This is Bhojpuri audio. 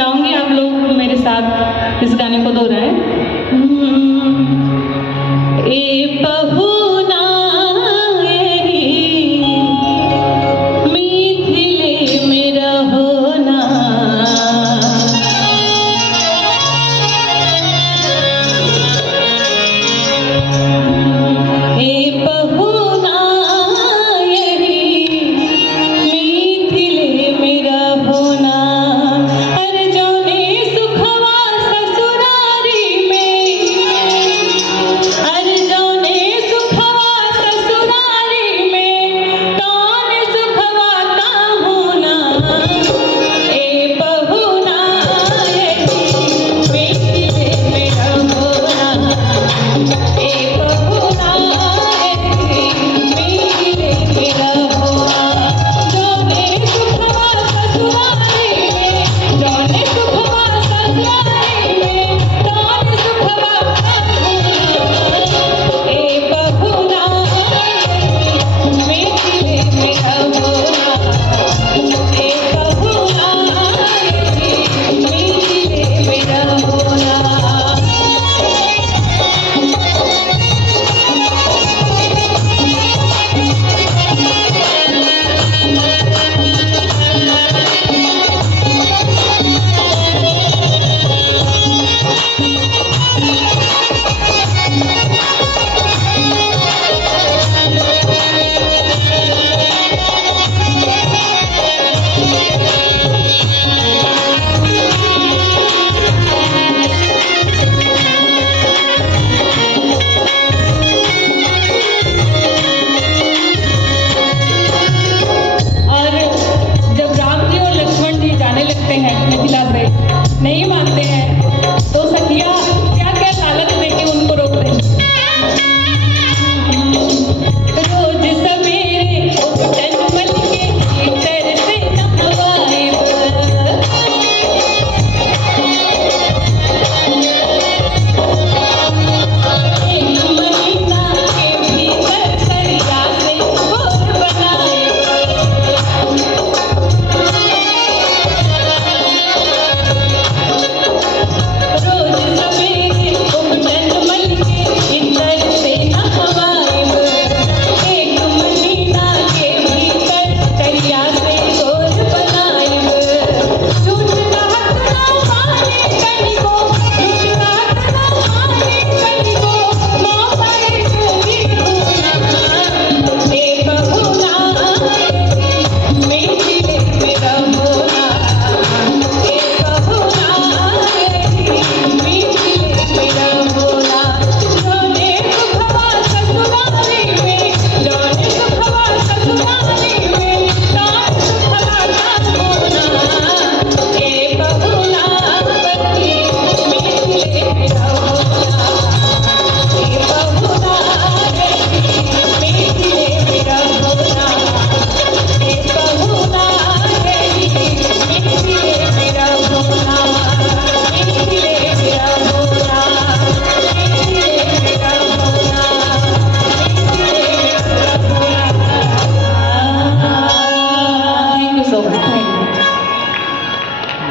चाहूंगी आप लोग मेरे साथ इस गाने को दोहराएं। ए पहुना मिथिले में रहोना, ए पहुना मिथिले में रहोना। अरे जौने सुखवा ससुरारी में, अरे जौने सुखवा ससुरारी में, तौन सुखवा काहुना। ए पहुना मिथिले में रहोना, ए पहुना मिथिले में रहोना। जौने सुखवा ससुरारी में, जौने सुखवा ससुरारी में, तौन सुखवा काहुना। ए पहुना मिथिले में रहोना, ए पहुना मिथिले में रहोना। और जब राम जी और लक्ष्मण जी जाने लगते हैं मिथिला से, नहीं मानते हैं